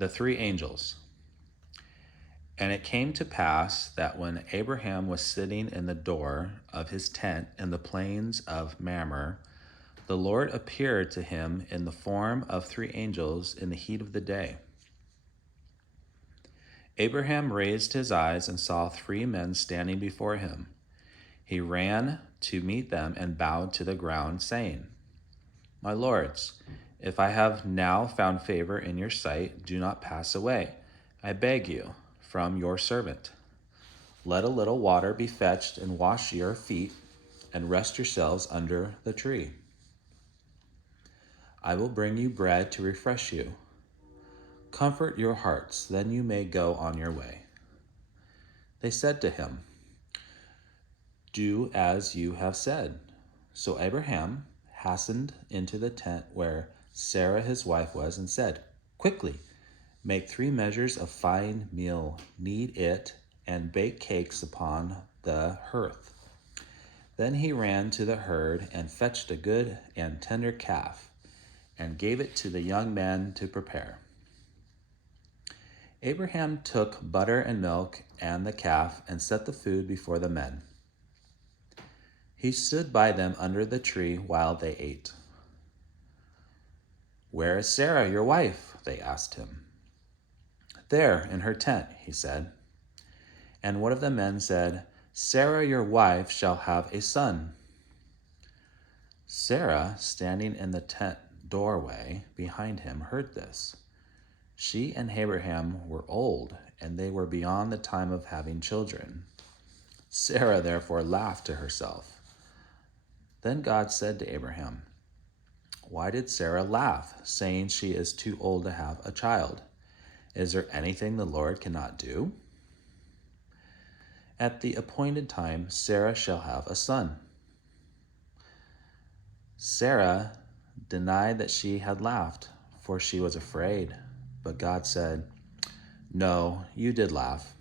The three angels. And it came to pass that when Abraham was sitting in the door of his tent in the plains of Mamre, the Lord appeared to him in the form of three angels in the heat of the day. Abraham raised his eyes and saw three men standing before him. He ran to meet them and bowed to the ground, saying, "My lords, if I have now found favor in your sight, do not pass away, I beg you, from your servant. Let a little water be fetched and wash your feet, and rest yourselves under the tree. I will bring you bread to refresh you. Comfort your hearts, then you may go on your way." They said to him, "Do as you have said." So Abraham hastened into the tent where Sarah his wife was and said, "Quickly, make 3 measures of fine meal, knead it, and bake cakes upon the hearth." Then he ran to the herd and fetched a good and tender calf, and gave it to the young man to prepare. Abraham took butter and milk and the calf and set the food before the men. He stood by them under the tree while they ate. "Where is Sarah, your wife?" they asked him. "There, in her tent," he said. And one of the men said, "Sarah, your wife, shall have a son." Sarah, standing in the tent doorway behind him, heard this. She and Abraham were old, and they were beyond the time of having children. Sarah therefore laughed to herself. Then God said to Abraham, "Why did Sarah laugh, saying she is too old to have a child? Is there anything the Lord cannot do?" At the appointed time, Sarah shall have a son. Sarah denied that she had laughed, for she was afraid. But God said, "No, you did laugh."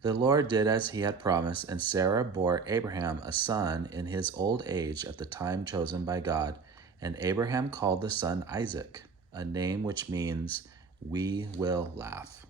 The Lord did as he had promised, and Sarah bore Abraham a son in his old age at the time chosen by God, and Abraham called the son Isaac, a name which means "we will laugh."